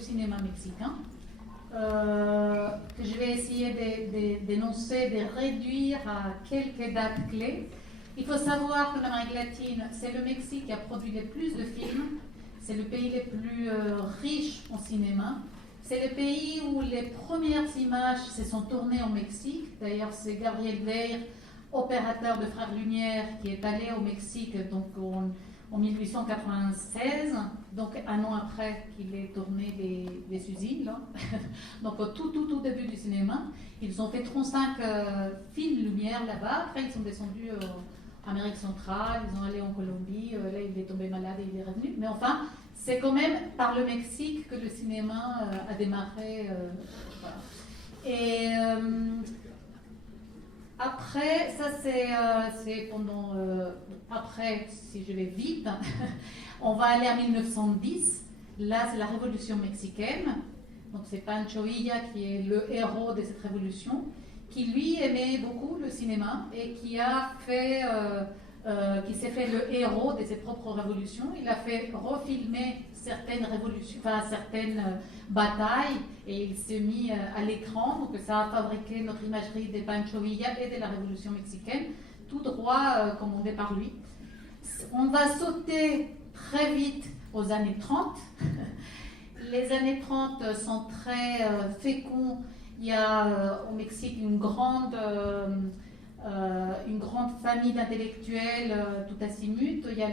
du cinéma mexicain, que je vais essayer d'énoncer, de réduire à quelques dates clés. Il faut savoir que l'Amérique latine, c'est le Mexique qui a produit le plus de films, c'est le pays le plus riche en cinéma, c'est le pays où les premières images se sont tournées au Mexique. D'ailleurs, c'est Gabriel Veir, opérateur de Frères Lumière, qui est allé au Mexique donc en 1896, donc un an après qu'il ait tourné les usines, là. Donc au tout début du cinéma. Ils ont fait 35 films Lumière là-bas. Après, ils sont descendus en Amérique centrale, ils sont allés en Colombie, là il est tombé malade et il est revenu. Mais enfin, c'est quand même par le Mexique que le cinéma a démarré. Voilà. Et après, ça c'est pendant... après, si je vais vite, on va aller à 1910. Là, c'est la révolution mexicaine. Donc c'est Pancho Villa qui est le héros de cette révolution, qui lui aimait beaucoup le cinéma et qui s'est fait le héros de ses propres révolutions. Il a fait refilmer certaines révolutions, enfin certaines batailles, et il s'est mis à l'écran. Donc ça a fabriqué notre imagerie de Pancho Villa et de la révolution mexicaine, tout droit commandé par lui. On va sauter très vite aux années 30. Les années 30 sont très féconds. Il y a au Mexique une grande famille d'intellectuels tout azimut. Il y a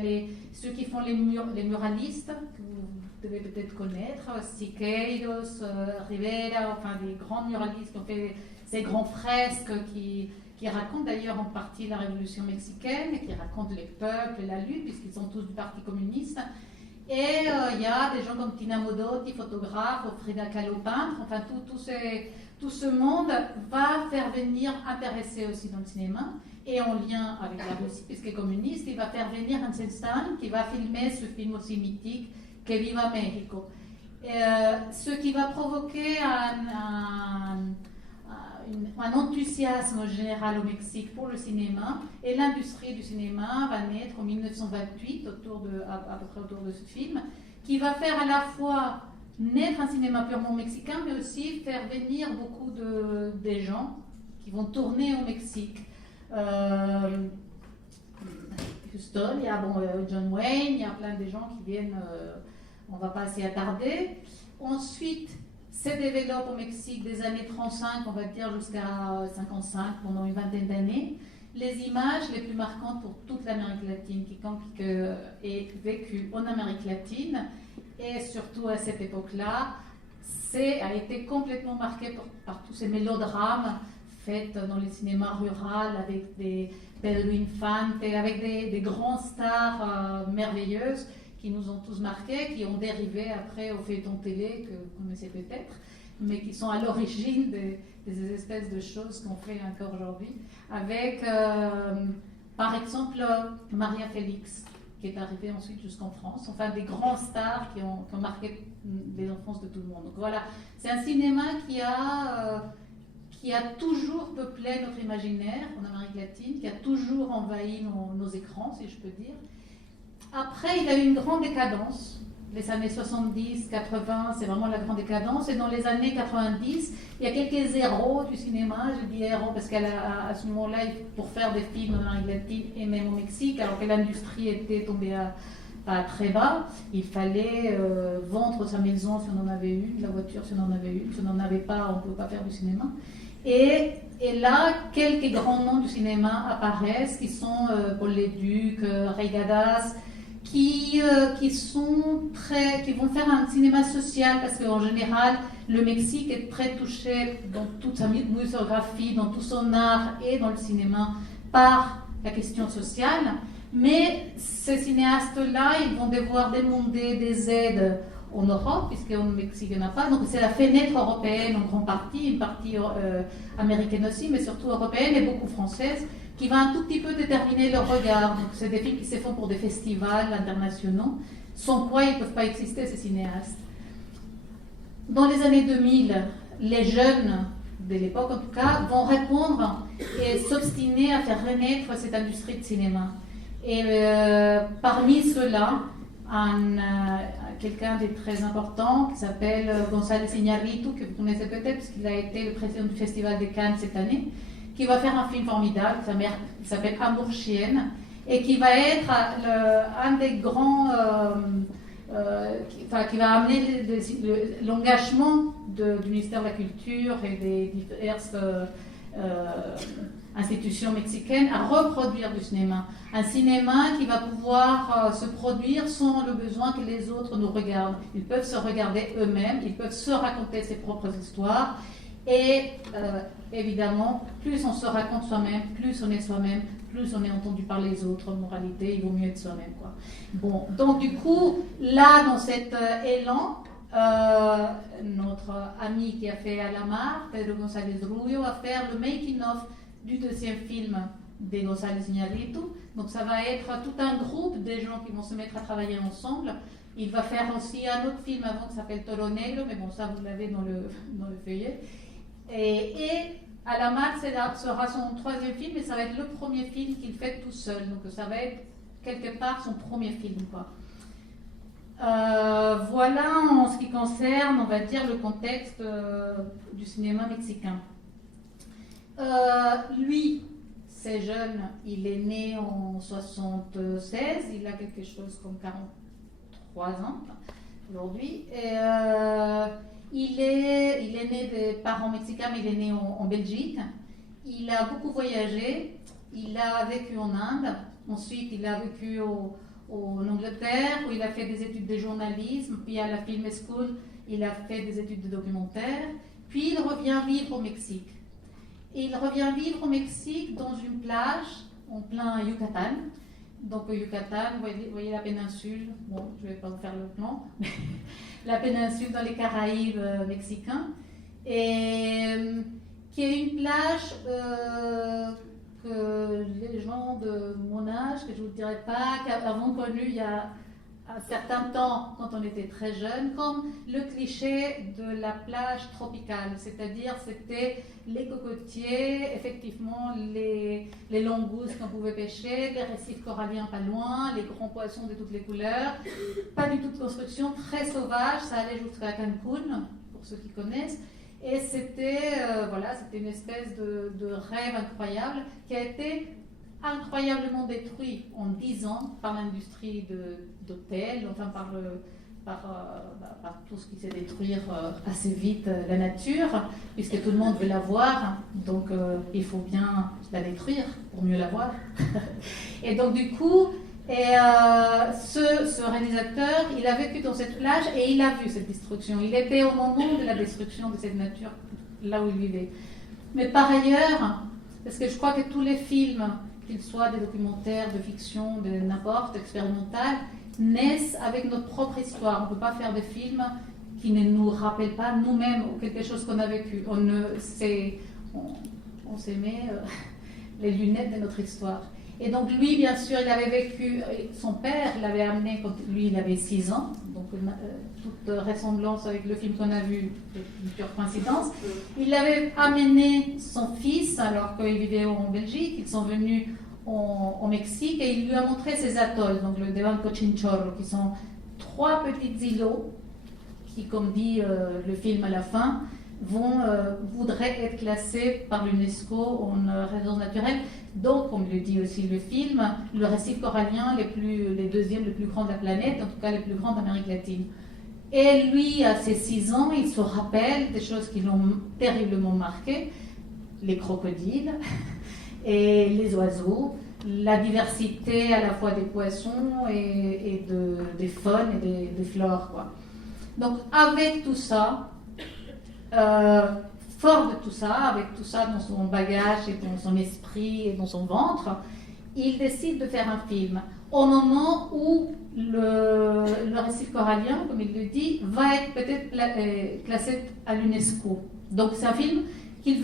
ceux qui font les muralistes, que vous devez peut-être connaître, Siqueiros, Rivera, enfin des grands muralistes qui ont fait ces grands fresques qui racontent d'ailleurs en partie la révolution mexicaine, et qui racontent les peuples et la lutte, puisqu'ils sont tous du Parti communiste. Et il y a des gens comme Tina Modotti, photographe, Frida Kahlo, peintre, enfin tout ce monde va faire venir intéresser aussi dans le cinéma, et en lien avec la Russie, puisqu'il est communiste, il va faire venir Eisenstein, qui va filmer ce film aussi mythique, Que Viva México. Ce qui va provoquer un enthousiasme général au Mexique pour le cinéma, et l'industrie du cinéma va naître en 1928 à peu près autour de ce film, qui va faire à la fois naître un cinéma purement mexicain, mais aussi faire venir beaucoup des gens qui vont tourner au Mexique. Houston, il y a John Wayne, il y a plein de gens qui viennent, on ne va pas s'y attarder. Ensuite, se développe au Mexique des années 35, on va dire, jusqu'à 55, pendant une vingtaine d'années, les images les plus marquantes pour toute l'Amérique latine, quiconque ait vécu en Amérique latine, et surtout à cette époque-là, a été complètement marqué par tous ces mélodrames faits dans les cinémas ruraux, avec des Pedro Infante, avec des grandes stars merveilleuses, qui nous ont tous marqués, qui ont dérivé après au feuilleton télé, que vous connaissez peut-être, mais qui sont à l'origine des espèces de choses qu'on fait encore aujourd'hui, avec, par exemple, Maria Félix, qui est arrivée ensuite jusqu'en France, enfin des grands stars qui ont marqué les enfances de tout le monde. Donc voilà, c'est un cinéma qui a toujours peuplé notre imaginaire en Amérique latine, qui a toujours envahi nos écrans, si je peux dire. Après, il a eu une grande décadence. Les années 70, 80, c'est vraiment la grande décadence. Et dans les années 90, il y a quelques héros du cinéma. Je dis héros parce qu'à ce moment-là, pour faire des films en Amérique latine et même au Mexique, alors que l'industrie était tombée à très bas, il fallait vendre sa maison si on en avait une, la voiture si on en avait une. Si on n'en avait pas, on ne pouvait pas faire du cinéma. Et là, quelques grands noms du cinéma apparaissent, qui sont Paul Leduc, Ray Gadas, qui vont faire un cinéma social, parce qu'en général, le Mexique est très touché dans toute sa muséographie, dans tout son art et dans le cinéma par la question sociale. Mais ces cinéastes-là, ils vont devoir demander des aides en Europe, puisqu'au Mexique, il n'y en a pas. Donc c'est la fenêtre européenne en grande partie, une partie américaine aussi, mais surtout européenne et beaucoup française, qui va un tout petit peu déterminer leur regard. Donc c'est des films qui se font pour des festivals internationaux, sans quoi ils ne peuvent pas exister, ces cinéastes. Dans les années 2000, les jeunes de l'époque, en tout cas, vont répondre et s'obstiner à faire renaître cette industrie de cinéma. Et parmi ceux-là, quelqu'un de très important qui s'appelle González Iñárritu, que vous connaissez peut-être parce qu'il a été le président du Festival de Cannes cette année, qui va faire un film formidable qui s'appelle Amour chienne et qui va être un des grands, qui va amener l'engagement du ministère de la Culture et des diverses institutions mexicaines à reproduire du cinéma. Un cinéma qui va pouvoir se produire sans le besoin que les autres nous regardent. Ils peuvent se regarder eux-mêmes, ils peuvent se raconter ses propres histoires. Et évidemment, plus on se raconte soi-même, plus on est soi-même, plus on est entendu par les autres. En moralité, il vaut mieux être soi-même, quoi. Bon, donc du coup, là, dans cet élan, notre ami qui a fait Alamar, Pedro González Rubio, va faire le making-of du deuxième film de González Iñárritu. Donc ça va être tout un groupe de gens qui vont se mettre à travailler ensemble. Il va faire aussi un autre film avant qui s'appelle Toro Negro, mais bon, ça vous l'avez dans le feuillet. Et Alamar sera son troisième film, et ça va être le premier film qu'il fait tout seul. Donc ça va être quelque part son premier film, quoi. Voilà en ce qui concerne, on va dire, le contexte du cinéma mexicain. Lui, c'est jeune, il est né en 76, il a quelque chose comme 43 ans aujourd'hui. Il est né de parents mexicains, mais il est né en Belgique. Il a beaucoup voyagé, il a vécu en Inde, ensuite il a vécu en Angleterre, où il a fait des études de journalisme, puis à la Film School, il a fait des études de documentaire, puis il revient vivre au Mexique. Et il revient vivre au Mexique dans une plage en plein Yucatan. Donc au Yucatan, vous voyez la péninsule, bon, je ne vais pas vous faire le plan, mais la péninsule dans les Caraïbes mexicains, et qui est une plage que les gens de mon âge, que je ne vous dirai pas, qu'avons connu il y a un certain temps, quand on était très jeune, comme le cliché de la plage tropicale, c'est-à-dire c'était les cocotiers, effectivement les langoustes qu'on pouvait pêcher, les récifs coralliens pas loin, les grands poissons de toutes les couleurs, pas du tout de construction, très sauvage, ça allait jusqu'à Cancun, pour ceux qui connaissent, et c'était c'était une espèce de rêve incroyable qui a été incroyablement détruit en 10 ans par l'industrie d'hôtels, enfin par tout ce qui sait détruire assez vite la nature, puisque tout le monde veut la voir, donc il faut bien la détruire pour mieux la voir. Et donc du coup, ce réalisateur, il a vécu dans cette plage et il a vu cette destruction. Il était au moment de la destruction de cette nature, là où il vivait. Mais par ailleurs, parce que je crois que tous les films, qu'ils soient des documentaires, de fiction, de n'importe, expérimental, naissent avec notre propre histoire. On ne peut pas faire des films qui ne nous rappellent pas nous-mêmes ou quelque chose qu'on a vécu. On s'y met les lunettes de notre histoire. Et donc lui, bien sûr, il avait vécu, son père l'avait amené quand lui, il avait 6 ans, donc toute ressemblance avec le film qu'on a vu, une pure coïncidence. Il avait amené son fils, alors qu'il vivait en Belgique, ils sont venus au Mexique, et il lui a montré ces atolls, donc le Devan Cochinchorro, qui sont 3 petits îlots, qui, comme dit le film à la fin, voudraient être classés par l'UNESCO en réserve naturelle. Donc, comme le dit aussi le film, le récif corallien les deuxièmes les plus grands de la planète, en tout cas les plus grands d'Amérique latine. Et lui, à ses 6 ans, il se rappelle des choses qui l'ont terriblement marqué, les crocodiles et les oiseaux, la diversité à la fois des poissons et des faunes et des flores, quoi. Donc, avec tout ça, fort de tout ça, avec tout ça dans son bagage et dans son esprit et dans son ventre, il décide de faire un film au moment où le récif corallien, comme il le dit, va être peut-être classé à l'UNESCO. Donc c'est un film qu'il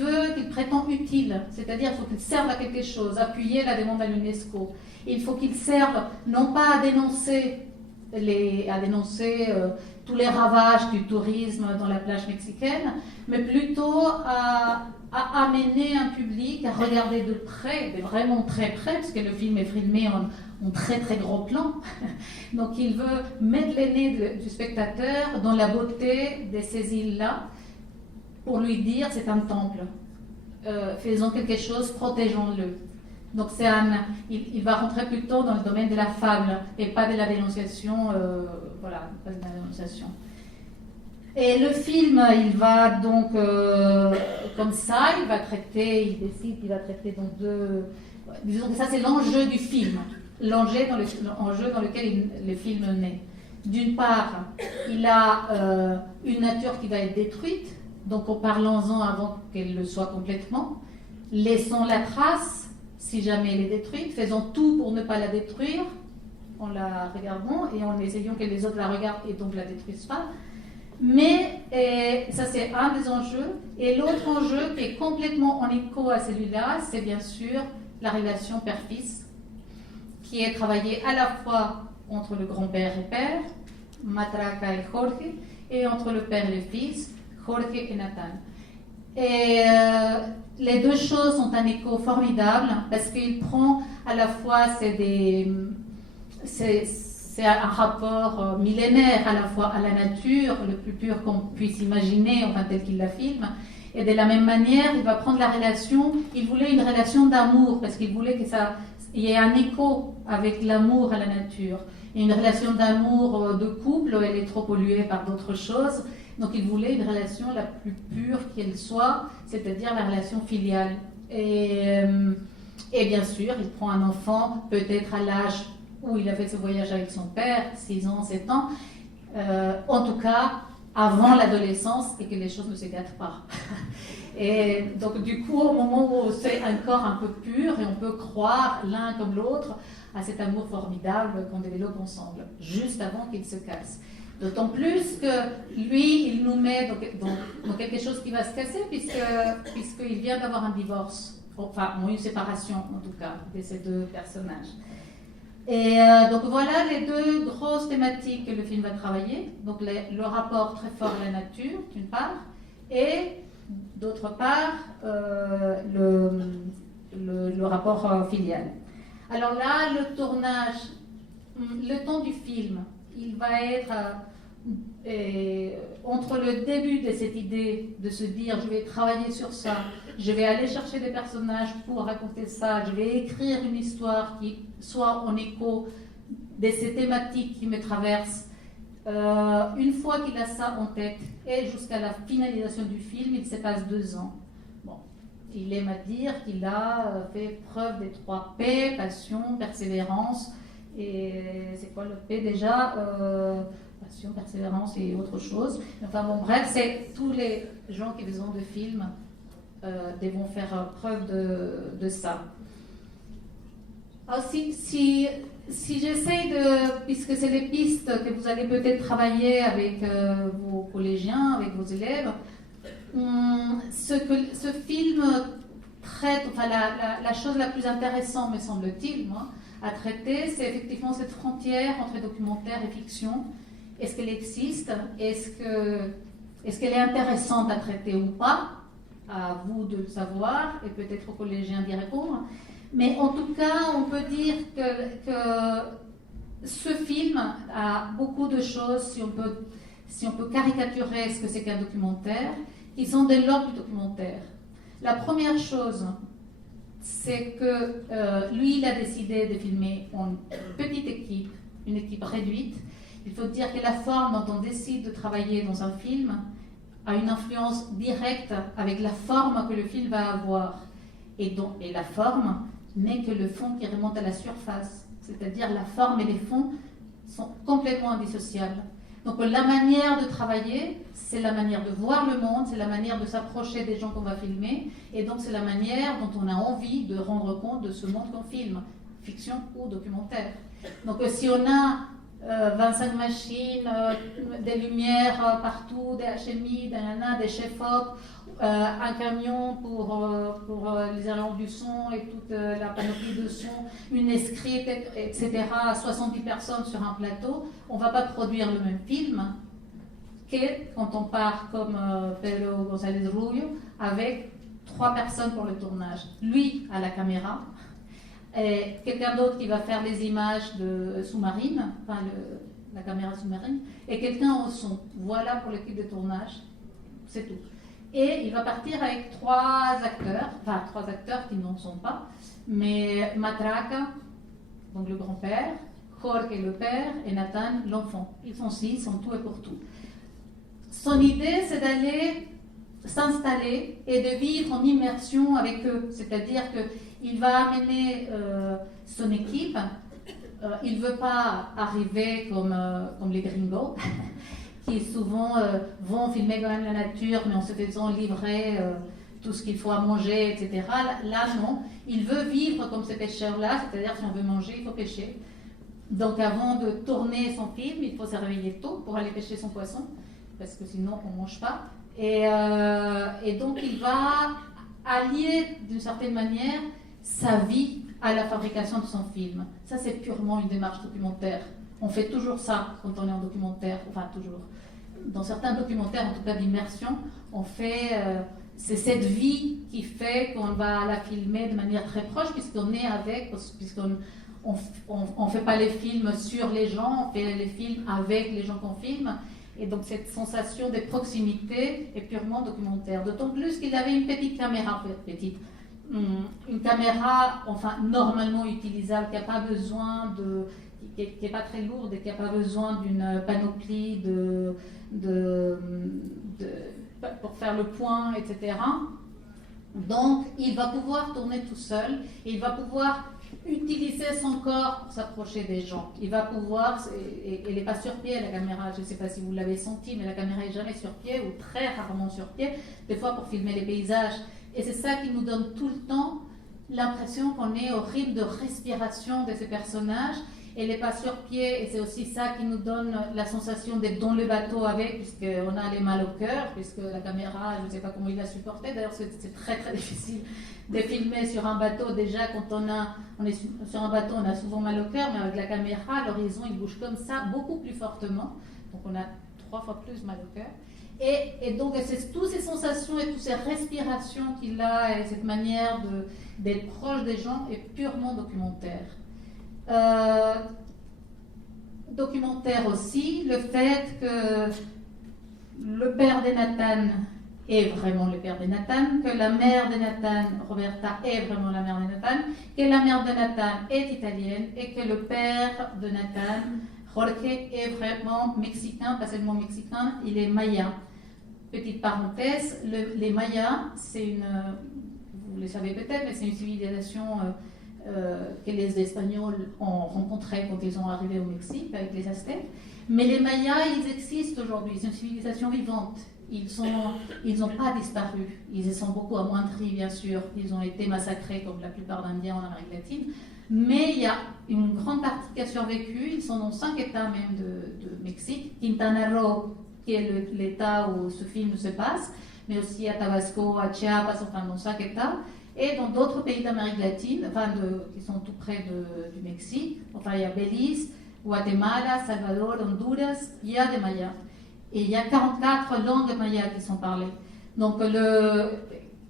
prétend utile, c'est-à-dire qu'il faut qu'il serve à quelque chose, appuyer la demande à l'UNESCO. Il faut qu'il serve non pas à dénoncer à dénoncer tous les ravages du tourisme dans la plage mexicaine, mais plutôt à amener un public à regarder de près, mais vraiment très près, parce que le film est filmé en très très gros plan. Donc il veut mettre les nez du spectateur dans la beauté de ces îles-là, pour lui dire c'est un temple. Faisons quelque chose, protégeons-le. Donc il va rentrer plutôt dans le domaine de la fable et pas de la dénonciation. Voilà, pas de la dénonciation. Et le film, il va donc comme ça, il décide qu'il va traiter donc disons que ça c'est l'enjeu du film, l'enjeu dans lequel le film naît. D'une part, il a une nature qui va être détruite, donc parlons-en avant qu'elle le soit complètement. Laissons la trace, si jamais elle est détruite, faisons tout pour ne pas la détruire, en la regardant et en essayant que les autres la regardent et donc la détruisent pas. Mais ça c'est un des enjeux. Et l'autre enjeu qui est complètement en écho à celui-là, c'est bien sûr la relation père-fils, qui est travaillée à la fois entre le grand-père et père, Matraca et Jorge, et entre le père et le fils, Jorge et Nathan. Et les deux choses ont un écho formidable parce qu'il prend à la fois, c'est un rapport millénaire à la fois à la nature, le plus pur qu'on puisse imaginer, enfin tel qu'il la filme, et de la même manière, il va prendre la relation, il voulait une relation d'amour, parce qu'il voulait qu'il y ait un écho avec l'amour à la nature. Et une relation d'amour de couple, elle est trop polluée par d'autres choses, donc il voulait une relation la plus pure qu'elle soit, c'est-à-dire la relation filiale. Et bien sûr, il prend un enfant, peut-être à l'âge où il a fait ce voyage avec son père, 6 ans, 7 ans, en tout cas avant l'adolescence et que les choses ne se gâtent pas. Et donc du coup, au moment où c'est encore un peu pur et on peut croire l'un comme l'autre à cet amour formidable qu'on développe ensemble, juste avant qu'il se casse. D'autant plus que lui, il nous met dans quelque chose qui va se casser puisqu'il vient d'avoir un divorce, enfin une séparation en tout cas, de ces deux personnages. Et donc voilà les deux grosses thématiques que le film va travailler. Donc le rapport très fort à la nature, d'une part, et d'autre part, le rapport filial. Alors là, le tournage, le temps du film, il va être entre le début de cette idée de se dire je vais travailler sur ça, je vais aller chercher des personnages pour raconter ça, je vais écrire une histoire qui soit en écho de ces thématiques qui me traversent. Une fois qu'il a ça en tête et jusqu'à la finalisation du film, il se passe 2 ans. Bon, il aime à dire qu'il a fait preuve des 3 P, passion, persévérance. Et c'est quoi le P déjà passion, persévérance et autre chose. Enfin bon, bref, c'est tous les gens qui font de films devront faire preuve de ça. Alors si j'essaye puisque c'est les pistes que vous allez peut-être travailler avec vos collégiens, avec vos élèves, ce film traite, enfin la chose la plus intéressante, me semble-t-il, moi, à traiter, c'est effectivement cette frontière entre documentaire et fiction. Est-ce qu'elle existe? Est-ce qu'elle est intéressante à traiter ou pas? À vous de le savoir et peut-être aux collégiens d'y répondre. Mais en tout cas, on peut dire que ce film a beaucoup de choses, si on peut caricaturer ce que c'est qu'un documentaire, qui sont de l'ordre du documentaire. La première chose, c'est que lui, il a décidé de filmer en petite équipe, une équipe réduite. Il faut dire que la forme dont on décide de travailler dans un film a une influence directe avec la forme que le film va avoir. Et la forme n'est que le fond qui remonte à la surface. C'est-à-dire la forme et les fonds sont complètement indissociables. Donc la manière de travailler, c'est la manière de voir le monde, c'est la manière de s'approcher des gens qu'on va filmer, et donc c'est la manière dont on a envie de rendre compte de ce monde qu'on filme, fiction ou documentaire. Donc si on a 25 machines, des lumières partout, des HMI, des chefs-op, un camion pour les agents du son et toute la panoplie de son, une escrite, etc., 70 personnes sur un plateau. On ne va pas produire le même film que quand on part comme Pedro González Rubio avec 3 personnes pour le tournage. Lui à la caméra, et quelqu'un d'autre qui va faire les images de sous-marine, enfin la caméra sous-marine, et quelqu'un au son. Voilà pour l'équipe de tournage, c'est tout. Et il va partir avec 3 acteurs qui n'en sont pas, mais Matraca, donc le grand-père, Jorge le père et Nathan l'enfant. Ils sont 6, ils sont tout et pour tout. Son idée, c'est d'aller s'installer et de vivre en immersion avec eux, c'est-à-dire qu'il va amener son équipe. Il ne veut pas arriver comme les gringos, qui souvent vont filmer quand même la nature, mais en se faisant livrer tout ce qu'il faut à manger, etc. Là, non. Il veut vivre comme ces pêcheurs-là, c'est-à-dire si on veut manger, il faut pêcher. Donc avant de tourner son film, il faut se réveiller tôt pour aller pêcher son poisson, parce que sinon on ne mange pas. Et donc il va allier d'une certaine manière sa vie à la fabrication de son film. Ça, c'est purement une démarche documentaire. On fait toujours ça quand on est en documentaire, enfin toujours. Dans certains documentaires, en tout cas d'immersion, on fait... c'est cette vie qui fait qu'on va la filmer de manière très proche, puisqu'on est avec, puisqu'on on fait pas les films sur les gens, on fait les films avec les gens qu'on filme. Et donc cette sensation de proximité est purement documentaire. D'autant plus qu'il avait une petite caméra, une caméra enfin normalement utilisable, qui n'a pas besoin de, qui n'est pas très lourde et qui n'a pas besoin d'une panoplie pour faire le point, etc. Donc il va pouvoir tourner tout seul et il va pouvoir utiliser son corps pour s'approcher des gens. Il va pouvoir, elle n'est pas sur pied la caméra, je ne sais pas si vous l'avez senti, mais la caméra n'est jamais sur pied ou très rarement sur pied, des fois pour filmer les paysages. Et c'est ça qui nous donne tout le temps l'impression qu'on est au rythme de respiration de ces personnages. Elle n'est pas sur pied et c'est aussi ça qui nous donne la sensation d'être dans le bateau avec, puisqu'on a les mal au cœur, puisque la caméra, je ne sais pas comment il l'a supporté, d'ailleurs c'est très très difficile de filmer sur un bateau. Déjà quand on est sur un bateau, on a souvent mal au cœur, mais avec la caméra, l'horizon il bouge comme ça, beaucoup plus fortement, donc on a 3 fois plus mal au cœur. Et donc c'est toutes ces sensations et toutes ces respirations qu'il a, et cette manière d'être proche des gens est purement documentaire. Documentaire aussi le fait que le père de Nathan est vraiment le père de Nathan, que la mère de Nathan, Roberta, est vraiment la mère de Nathan, que la mère de Nathan est italienne et que le père de Nathan, Jorge, est vraiment mexicain, pas seulement mexicain, il est maya. Petite parenthèse, les Mayas, c'est vous le savez peut-être, mais c'est une civilisation que les Espagnols ont rencontrée quand ils sont arrivés au Mexique avec les Aztèques. Mais les Mayas, ils existent aujourd'hui, c'est une civilisation vivante. Ils n'ont pas disparu, ils sont beaucoup amoindris bien sûr, ils ont été massacrés comme la plupart d'Indiens en Amérique latine, mais il y a une grande partie qui a survécu. Ils sont dans 5 États même de Mexique, Quintana Roo, qui est l'État où ce film se passe, mais aussi à Tabasco, à Chiapas, enfin dans 5 États, et dans d'autres pays d'Amérique latine, enfin qui sont tout près du Mexique. Enfin, il y a Belize, Guatemala, Salvador, Honduras, il y a des Mayas. Et il y a 44 langues mayas qui sont parlées, donc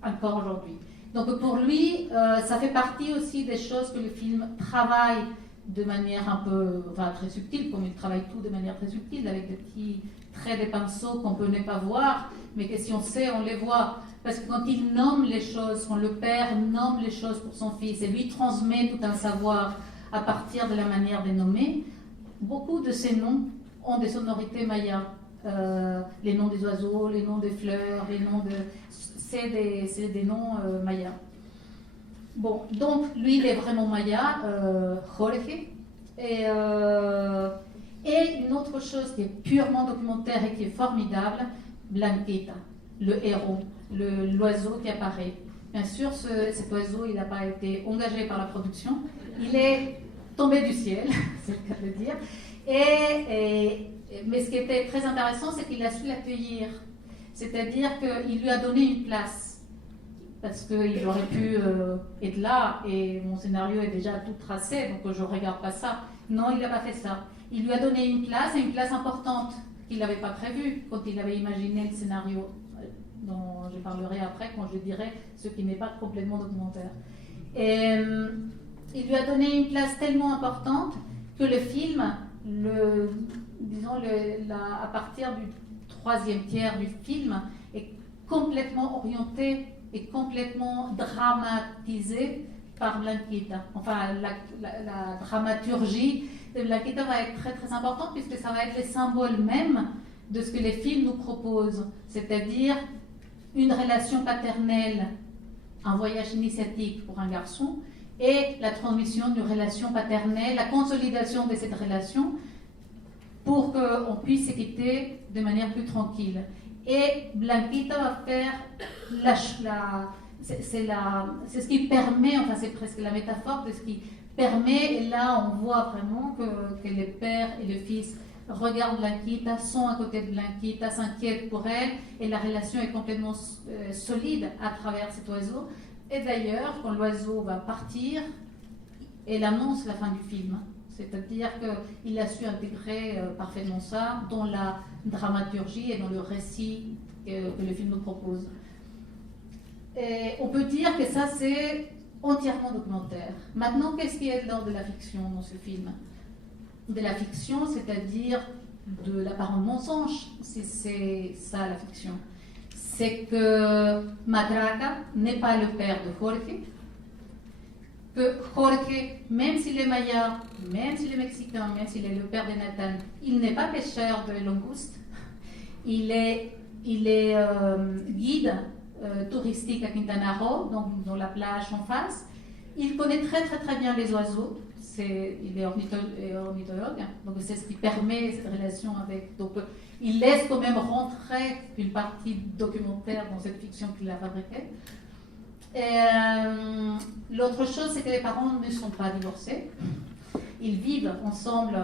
encore aujourd'hui. Donc pour lui, ça fait partie aussi des choses que le film travaille de manière un peu, enfin très subtile, comme il travaille tout de manière très subtile, avec des petits traits de pinceau qu'on peut ne pas voir, mais que si on sait, on les voit. Parce que quand il nomme les choses, quand le père nomme les choses pour son fils et lui transmet tout un savoir à partir de la manière de nommer, beaucoup de ces noms ont des sonorités mayas. Les noms des oiseaux, les noms des fleurs, les noms de... c'est des noms mayas. Bon, donc lui il est vraiment maya, Jorge. Et une autre chose qui est purement documentaire et qui est formidable, Blanquita, le héros, l'oiseau qui apparaît. Bien sûr, cet oiseau, il n'a pas été engagé par la production, il est tombé du ciel, c'est le cas de le dire. Mais ce qui était très intéressant, c'est qu'il a su l'accueillir. C'est-à-dire qu'il lui a donné une place. Parce qu'il aurait pu être là, et mon scénario est déjà tout tracé, donc je ne regarde pas ça. Non, il n'a pas fait ça. Il lui a donné une place, et une place importante, qu'il n'avait pas prévue quand il avait imaginé le scénario, dont je parlerai après quand je dirai ce qui n'est pas complètement documentaire. Et il lui a donné une place tellement importante que le film, à partir du troisième tiers du film, est complètement orienté et complètement dramatisé par Blanquita. Enfin, la dramaturgie de Blanquita va être très très importante puisque ça va être les symboles même de ce que les films nous proposent, c'est-à-dire une relation paternelle, un voyage initiatique pour un garçon, et la transmission d'une relation paternelle, la consolidation de cette relation pour qu'on puisse se quitter de manière plus tranquille. Et Blanquita va faire c'est ce qui permet, enfin c'est presque la métaphore de ce qui permet, et là on voit vraiment que le père et le fils regardent Blanquita, sont à côté de Blanquita, s'inquiètent pour elle, et la relation est complètement solide à travers cet oiseau. Et d'ailleurs, quand l'oiseau va partir, elle annonce la fin du film. C'est-à-dire qu'il a su intégrer parfaitement ça dans la dramaturgie et dans le récit que le film nous propose. Et on peut dire que ça, c'est entièrement documentaire. Maintenant, qu'est-ce qui est de l'ordre de la fiction dans ce film? De la fiction, c'est-à-dire de l'apparent mensonge, si c'est ça la fiction. C'est que Matraca n'est pas le père de Jorge, que Jorge, même s'il est maya, même s'il est mexicain, même s'il est le père de Nathan, il n'est pas pêcheur de langoustes, il est guide touristique à Quintana Roo, donc dans la plage en face. Il connaît très très très bien les oiseaux, il est ornithologue, donc c'est ce qui permet cette relation avec. Donc il laisse quand même rentrer une partie documentaire dans cette fiction qu'il a fabriquée. L'autre chose, c'est que les parents ne sont pas divorcés. Ils vivent ensemble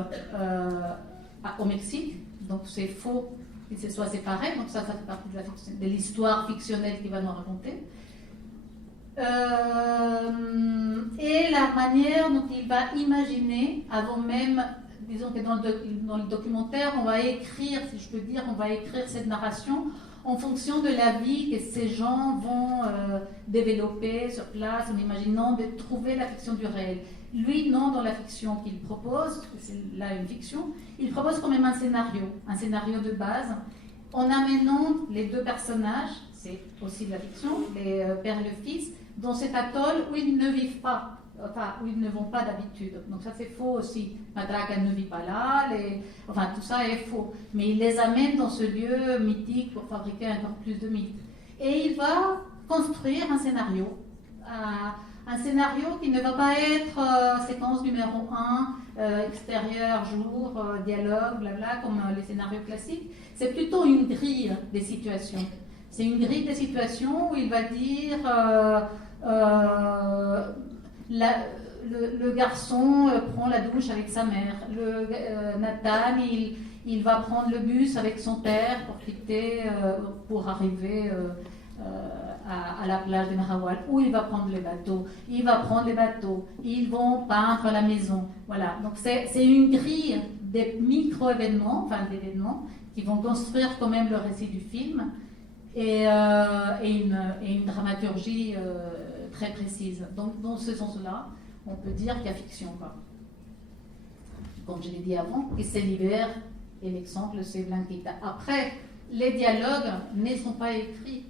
au Mexique, donc c'est faux qu'ils se soient séparés, donc ça fait partie de l'histoire fictionnelle qu'il va nous raconter. Et la manière dont il va imaginer, avant même, disons que dans le documentaire, on va écrire, si je peux dire, on va écrire cette narration en fonction de la vie que ces gens vont développer sur place, en imaginant de trouver la fiction du réel. Lui, non, dans la fiction qu'il propose, c'est là une fiction, il propose quand même un scénario de base, en amenant les deux personnages, c'est aussi de la fiction, les père et le fils, dans cet atoll où ils ne vivent pas, enfin, où ils ne vont pas d'habitude. Donc ça, c'est faux aussi. Matraca ne vit pas là, enfin, tout ça est faux. Mais il les amène dans ce lieu mythique pour fabriquer encore plus de mythes. Et il va construire un scénario qui ne va pas être séquence numéro 1, extérieur, jour, dialogue, blabla, comme les scénarios classiques. C'est plutôt une grille des situations. C'est une grille des situations où il va dire le garçon prend la douche avec sa mère. Nathan, il va prendre le bus avec son père pour arriver à la plage de Mahahual, où il va prendre les bateaux. Il va prendre les bateaux. Ils vont peindre la maison. Voilà. Donc c'est une grille des micro-événements, enfin d'événements, qui vont construire quand même le récit du film. Et une dramaturgie très précise. Donc, dans ce sens-là, on peut dire qu'il y a fiction. Comme je l'ai dit avant, et c'est l'hiver, et l'exemple, c'est Blanquita. Après, les dialogues ne sont pas écrits.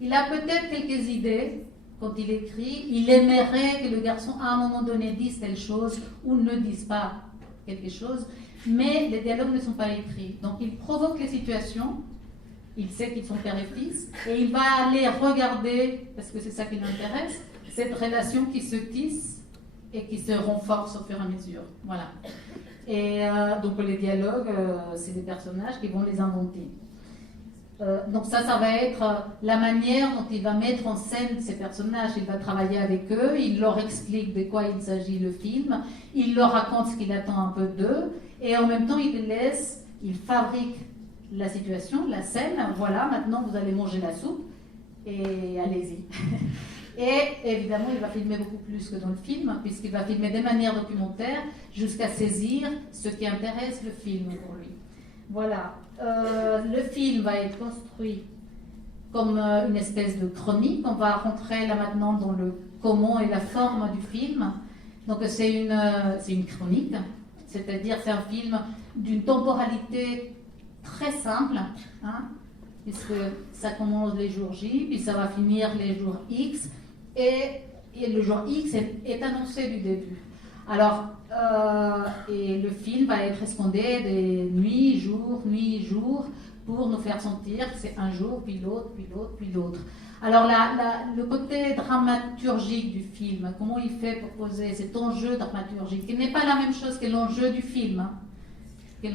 Il a peut-être quelques idées quand il écrit. Il aimerait que le garçon, à un moment donné, dise telle chose ou ne dise pas quelque chose, mais les dialogues ne sont pas écrits. Donc, il provoque les situations. Il sait qu'ils sont père et fils, et il va aller regarder, parce que c'est ça qui l'intéresse, cette relation qui se tisse et qui se renforce au fur et à mesure. Voilà. Et donc les dialogues, c'est des personnages qui vont les inventer. Donc ça va être la manière dont il va mettre en scène ces personnages. Il va travailler avec eux, il leur explique de quoi il s'agit le film, il leur raconte ce qu'il attend un peu d'eux, et en même temps il les laisse, il fabrique la situation, la scène. Voilà, maintenant vous allez manger la soupe, et allez-y. Et évidemment, il va filmer beaucoup plus que dans le film, puisqu'il va filmer de manière documentaire jusqu'à saisir ce qui intéresse le film pour lui. Voilà. Le film va être construit comme une espèce de chronique. On va rentrer là maintenant dans le comment et la forme du film. Donc c'est une chronique, c'est-à-dire c'est un film d'une temporalité très simple, hein, puisque ça commence les jours J, puis ça va finir les jours X, et le jour X est annoncé du début. Alors, et le film va être escondé des nuits, jours, pour nous faire sentir que c'est un jour, puis l'autre, puis l'autre, puis l'autre. Alors, le côté dramaturgique du film, comment il fait pour poser cet enjeu dramaturgique, qui n'est pas la même chose que l'enjeu du film, hein, qui n'est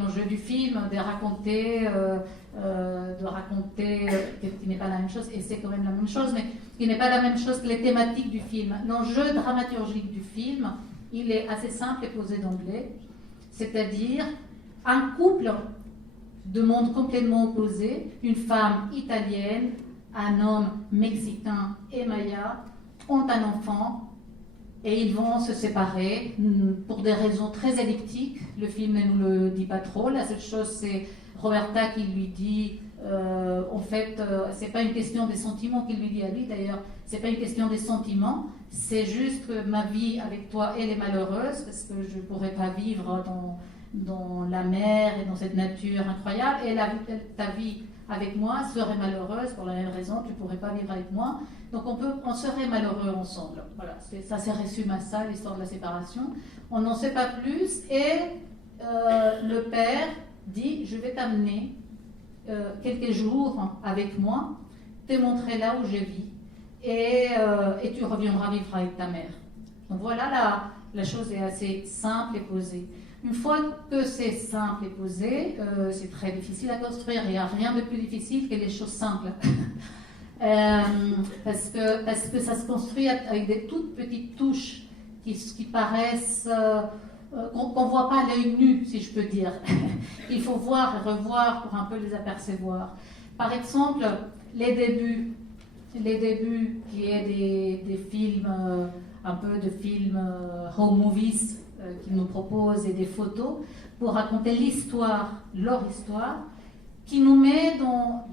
pas la même chose, et c'est quand même la même chose, mais qui n'est pas la même chose que les thématiques du film. L'enjeu dramaturgique du film, il est assez simple et posé d'emblée, c'est-à-dire un couple de mondes complètement opposés, une femme italienne, un homme mexicain et maya, ont un enfant et ils vont se séparer pour des raisons très elliptiques. Le film ne nous le dit pas trop. La seule chose, c'est Roberta qui lui dit, en fait, c'est pas une question des sentiments qu'il lui dit à lui d'ailleurs, c'est pas une question des sentiments, c'est juste que ma vie avec toi, elle est malheureuse parce que je pourrais pas vivre dans la mer et dans cette nature incroyable, et ta vie avec moi serait malheureuse pour la même raison, tu pourrais pas vivre avec moi, donc on serait malheureux ensemble. Voilà, ça c'est résumé à ça, l'histoire de la séparation. On n'en sait pas plus, et le père dit, je vais t'amener quelques jours avec moi, te montrer là où je vis, et tu reviendras vivre avec ta mère. Donc voilà, la chose est assez simple et posée. Une fois que c'est simple et posé, c'est très difficile à construire. Il n'y a rien de plus difficile que les choses simples. Parce que ça se construit avec des toutes petites touches qui paraissent, qu'on ne voit pas à l'œil nu, si je peux dire. Il faut voir et revoir pour un peu les apercevoir. Par exemple, les débuts qui est des films, un peu de films home movies, qui nous proposent, et des photos pour raconter leur histoire, qui nous met dans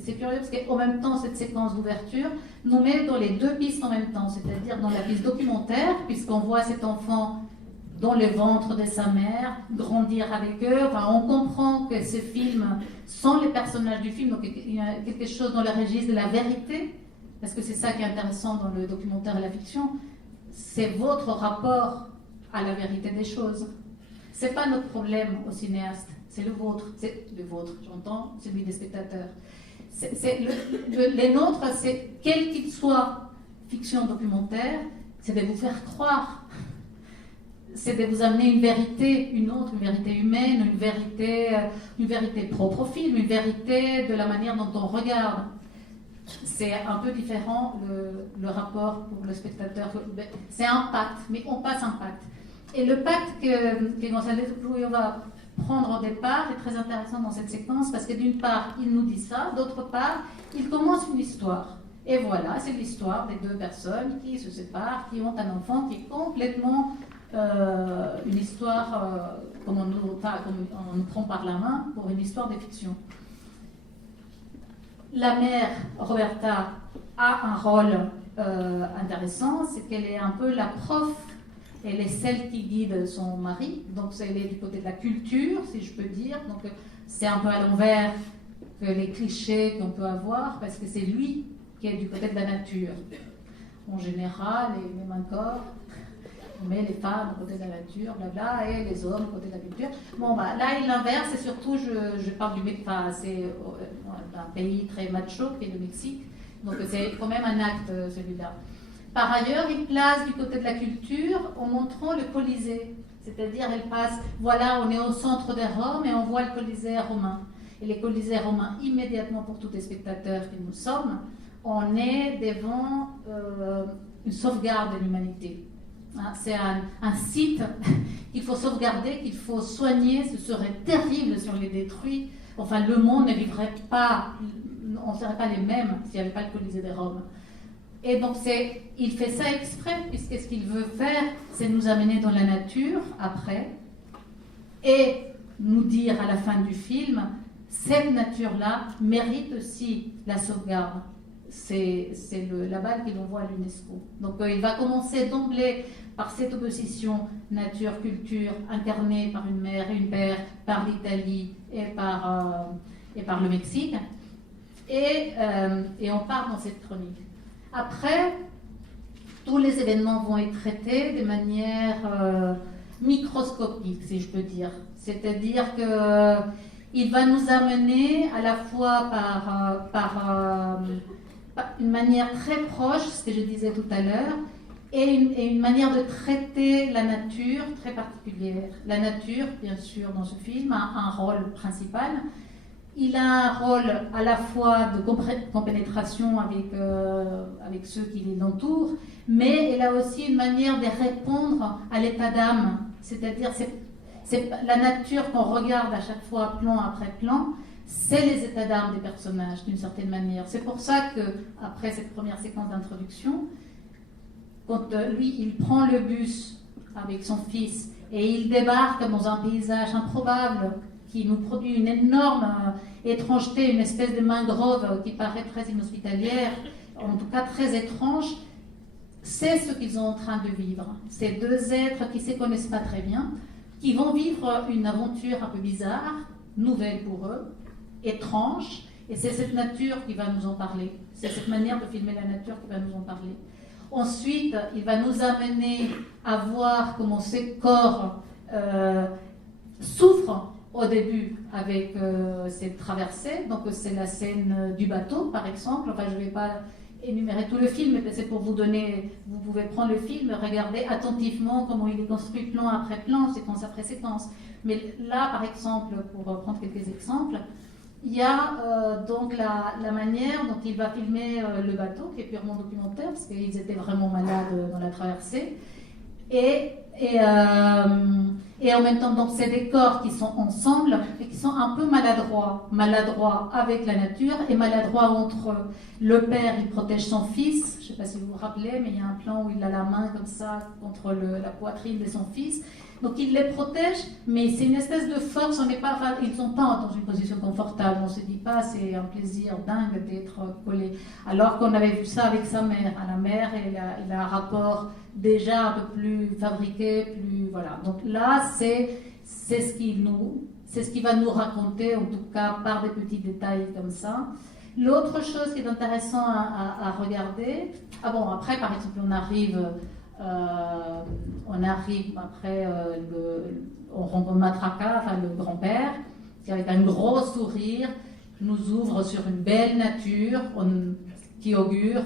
c'est curieux parce qu'en même temps cette séquence d'ouverture nous met dans les deux pistes en même temps, c'est-à-dire dans la piste documentaire, puisqu'on voit cet enfant dans le ventre de sa mère grandir avec eux. Enfin, on comprend que ces films sont les personnages du film, donc il y a quelque chose dans le registre de la vérité, parce que c'est ça qui est intéressant dans le documentaire et la fiction. C'est votre rapport à la vérité des choses. C'est pas notre problème au cinéaste, c'est le vôtre. C'est le vôtre, j'entends, celui des spectateurs. Les nôtres, c'est quel qu'il soit, fiction, documentaire, c'est de vous faire croire. C'est de vous amener une vérité, une vérité humaine, une vérité propre au film, une vérité de la manière dont on regarde. C'est un peu différent le rapport pour le spectateur. C'est un pacte, mais on passe un pacte. Et le pacte que González Rubio va prendre au départ est très intéressant dans cette séquence, parce que d'une part, il nous dit ça, d'autre part, il commence une histoire. Et voilà, c'est l'histoire des deux personnes qui se séparent, qui ont un enfant qui est complètement une histoire, comme on nous prend par la main pour une histoire de fiction. La mère, Roberta, a un rôle intéressant, c'est qu'elle est un peu la prof, elle est celle qui guide son mari, donc elle est du côté de la culture, si je peux dire, donc c'est un peu à l'envers que les clichés qu'on peut avoir, parce que c'est lui qui est du côté de la nature. En général, et même encore, on met les femmes au côté de la nature, blabla, et les hommes au côté de la culture. Bon, bah, là, il l'inverse, et surtout, je parle c'est un pays très macho, qui est le Mexique, donc c'est quand même un acte, celui-là. Par ailleurs, il place du côté de la culture en montrant le Colisée, c'est-à-dire, elle passe, voilà, on est au centre de Rome, et on voit le Colisée romain. et les Colisées romains immédiatement pour tous les spectateurs que nous sommes, on est devant une sauvegarde de l'humanité. Hein, c'est un site qu'il faut sauvegarder, qu'il faut soigner. Ce serait terrible si on les détruit. Enfin, le monde ne vivrait pas, on ne serait pas les mêmes s'il n'y avait pas le Colisée de Rome. Et donc, il fait ça exprès, puisque ce qu'il veut faire, c'est nous amener dans la nature, après, et nous dire à la fin du film, cette nature-là mérite aussi la sauvegarde. C'est la balle qu'il envoie à l'UNESCO. Donc, il va commencer d'emblée par cette opposition nature-culture incarnée par une mère et une père, par l'Italie et par le Mexique. Et on part dans cette chronique. Après, tous les événements vont être traités de manière microscopique, si je peux dire. C'est-à-dire qu'il va nous amener à la fois par une manière très proche, ce que je disais tout à l'heure, et une manière de traiter la nature très particulière. La nature, bien sûr, dans ce film, a un rôle principal. Il a un rôle à la fois de compénétration avec ceux qui l'entourent, mais il a aussi une manière de répondre à l'état d'âme. C'est-à-dire, c'est la nature qu'on regarde à chaque fois, plan après plan, c'est les états d'âme des personnages, d'une certaine manière. C'est pour ça qu'après cette première séquence d'introduction, quand lui, il prend le bus avec son fils et il débarque dans un paysage improbable qui nous produit une énorme étrangeté, une espèce de mangrove qui paraît très inhospitalière, en tout cas très étrange, c'est ce qu'ils sont en train de vivre. Ces deux êtres qui ne se connaissent pas très bien, qui vont vivre une aventure un peu bizarre, nouvelle pour eux, étrange, et c'est cette nature qui va nous en parler. C'est cette manière de filmer la nature qui va nous en parler. Ensuite, il va nous amener à voir comment ces corps souffrent au début avec cette traversée. Donc c'est la scène du bateau, par exemple. Enfin, je ne vais pas énumérer tout le film, mais c'est pour vous donner, vous pouvez prendre le film, regarder attentivement comment il est construit plan après plan, séquence après séquence. Mais là, par exemple, pour prendre quelques exemples, il y a donc la manière dont il va filmer le bateau, qui est purement documentaire, parce qu'ils étaient vraiment malades dans la traversée. Et en même temps, donc, c'est des corps qui sont ensemble et qui sont un peu maladroits avec la nature et maladroits entre eux. Le père, il protège son fils, je ne sais pas si vous vous rappelez, mais il y a un plan où il a la main comme ça contre la poitrine de son fils. Donc il les protège, mais c'est une espèce de force, ils ne sont pas dans une position confortable, on ne se dit pas c'est un plaisir dingue d'être collé. Alors qu'on avait vu ça avec sa mère. À la mère, il a un rapport déjà un peu plus fabriqué, plus voilà. Donc là, c'est ce qui va nous raconter, en tout cas par des petits détails comme ça. L'autre chose qui est intéressant à regarder, après par exemple on arrive après, on rencontre Matraca, enfin le grand-père, qui avec un gros sourire nous ouvre sur une belle nature qui augure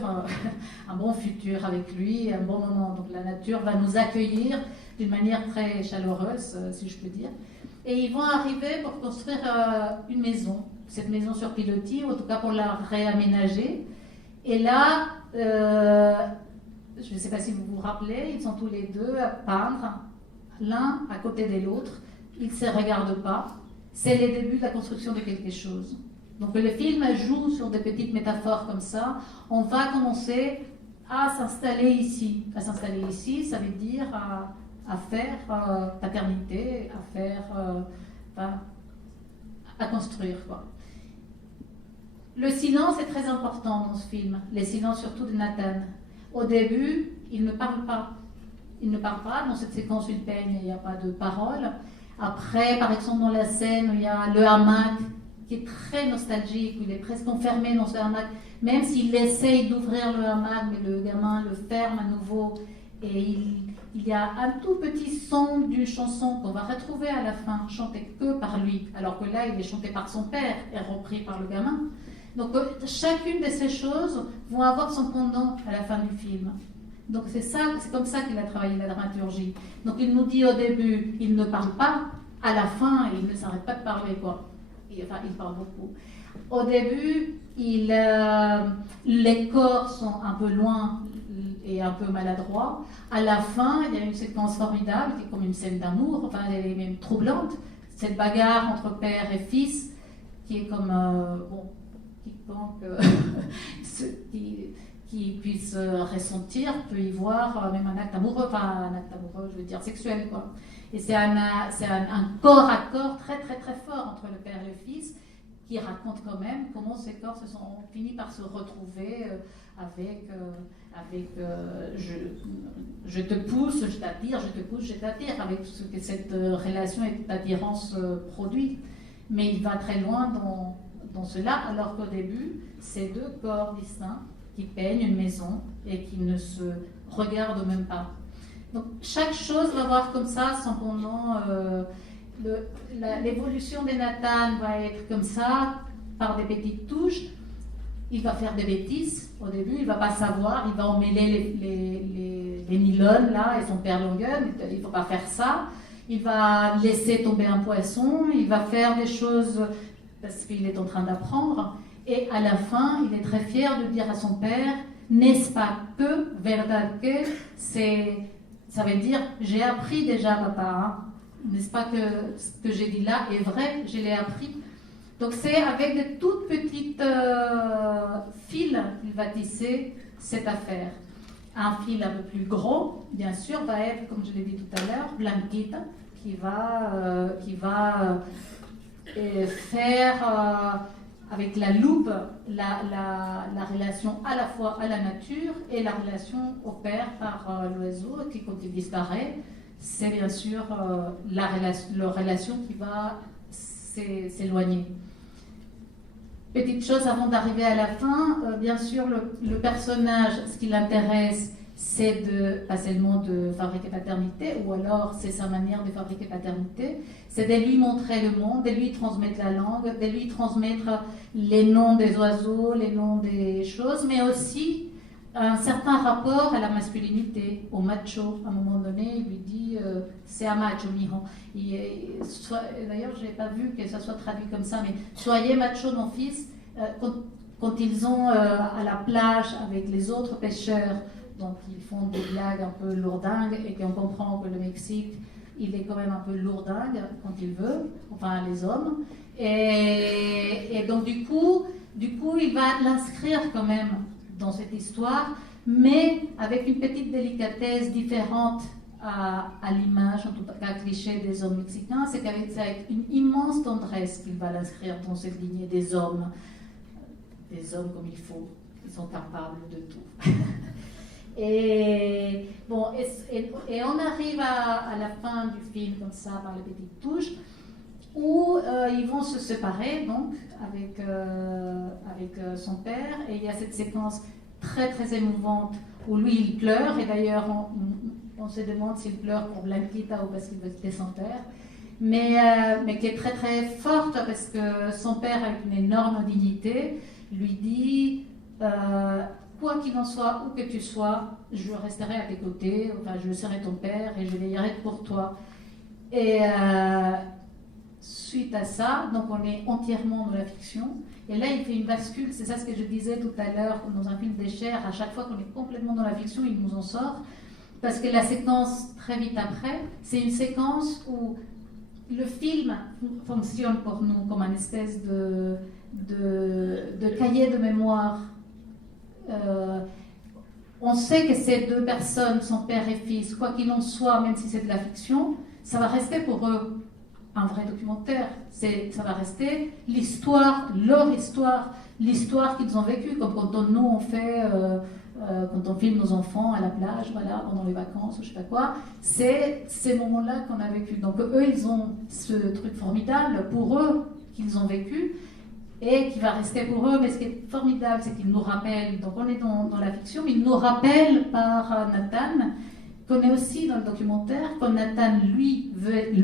un bon futur avec lui, un bon moment. Donc la nature va nous accueillir d'une manière très chaleureuse, si je peux dire. Et ils vont arriver pour construire une maison, cette maison sur pilotis, ou en tout cas pour la réaménager. Et là, je ne sais pas si vous vous rappelez, ils sont tous les deux à peindre, l'un à côté de l'autre. Ils ne se regardent pas. C'est le début de la construction de quelque chose. Donc le film joue sur des petites métaphores comme ça. On va commencer à s'installer ici. À s'installer ici, ça veut dire à faire paternité, à construire, quoi. Le silence est très important dans ce film. Le silence surtout de Nathan. Au début, il ne parle pas. Il ne parle pas. Dans cette séquence, il peigne, il n'y a pas de parole. Après, par exemple, dans la scène où il y a le hamac, qui est très nostalgique, où il est presque enfermé dans ce hamac, même s'il essaye d'ouvrir le hamac, mais le gamin le ferme à nouveau, et il y a un tout petit son d'une chanson qu'on va retrouver à la fin, chantée que par lui, alors que là, il est chanté par son père et repris par le gamin. Donc chacune de ces choses vont avoir son pendant à la fin du film. Donc c'est comme ça qu'il a travaillé la dramaturgie. Donc il nous dit au début, il ne parle pas, à la fin, il ne s'arrête pas de parler, quoi. il parle beaucoup. Au début, les corps sont un peu loin et un peu maladroits. À la fin, il y a une séquence formidable, qui est comme une scène d'amour, enfin elle est même troublante. Cette bagarre entre père et fils, qui est comme, quiconque qui puisse ressentir peut y voir même un acte amoureux, je veux dire sexuel, quoi. Et c'est un corps à corps très très très fort entre le père et le fils, qui raconte quand même comment ces corps se sont finis par se retrouver avec je te pousse, je t'attire, je te pousse, je t'attire, avec ce que cette relation et d'attirance produit. Mais il va très loin dans cela, alors qu'au début, c'est deux corps distincts qui peignent une maison et qui ne se regardent même pas. Donc chaque chose va voir comme ça son pendant. L'évolution de Nathan va être comme ça, par des petites touches. Il va faire des bêtises au début, il ne va pas savoir, il va emmêler les nylons là et son père l'engueule, il ne faut pas faire ça. Il va laisser tomber un poisson, il va faire des choses parce qu'il est en train d'apprendre. Et à la fin, il est très fier de dire à son père, n'est-ce pas que, verdad que, ça veut dire, j'ai appris déjà papa, hein. N'est-ce pas que ce que j'ai dit là est vrai, je l'ai appris. Donc c'est avec de toutes petites fils qu'il va tisser cette affaire. Un fil un peu plus gros, bien sûr, va être, comme je l'ai dit tout à l'heure, Blanquita, qui va faire avec la loupe la relation à la fois à la nature et la relation au père par l'oiseau qui, quand il disparaît, c'est bien sûr la relation qui va s'éloigner. Petite chose avant d'arriver à la fin, bien sûr le personnage, ce qui l'intéresse, c'est pas seulement de fabriquer paternité, ou alors c'est sa manière de fabriquer paternité, c'est de lui montrer le monde, de lui transmettre la langue, de lui transmettre les noms des oiseaux, les noms des choses, mais aussi un certain rapport à la masculinité, au macho. À un moment donné, il lui dit c'est un macho, mijo. D'ailleurs, je n'ai pas vu que ça soit traduit comme ça, mais soyez macho, mon fils. Quand ils sont à la plage avec les autres pêcheurs, donc ils font des blagues un peu lourdingues et qu'on comprend que le Mexique, il est quand même un peu lourdingue quand il veut, enfin les hommes. Et donc du coup, il va l'inscrire quand même dans cette histoire, mais avec une petite délicatesse différente à l'image, en tout cas cliché des hommes mexicains, c'est qu'avec une immense tendresse qu'il va l'inscrire dans cette lignée des hommes comme il faut, ils sont capables de tout. Et on arrive à la fin du film comme ça, par les petites touches, où ils vont se séparer donc avec son père, et il y a cette séquence très très émouvante où lui il pleure, et d'ailleurs on se demande s'il pleure pour Blanquita ou parce qu'il veut quitter son père, mais qui est très très forte parce que son père, avec une énorme dignité, lui dit quoi qu'il en soit, où que tu sois, je resterai à tes côtés, enfin je serai ton père et je veillerai pour toi. Et suite à ça, donc on est entièrement dans la fiction, et là il fait une bascule, c'est ça ce que je disais tout à l'heure, dans un film d'Escher, à chaque fois qu'on est complètement dans la fiction, il nous en sort, parce que la séquence très vite après, c'est une séquence où le film fonctionne pour nous comme une espèce de cahier de mémoire. On sait que ces deux personnes sont père et fils, quoi qu'il en soit, même si c'est de la fiction, ça va rester pour eux un vrai documentaire. Ça va rester l'histoire, leur histoire, l'histoire qu'ils ont vécue, comme quand nous on fait, quand on filme nos enfants à la plage, voilà, pendant les vacances ou je sais pas quoi. C'est ces moments-là qu'on a vécu. Donc eux, ils ont ce truc formidable pour eux qu'ils ont vécu, et qui va rester pour eux, mais ce qui est formidable, c'est qu'ils nous rappellent, donc on est dans la fiction, mais ils nous rappellent par Nathan, qu'on est aussi dans le documentaire, quand Nathan, lui, veut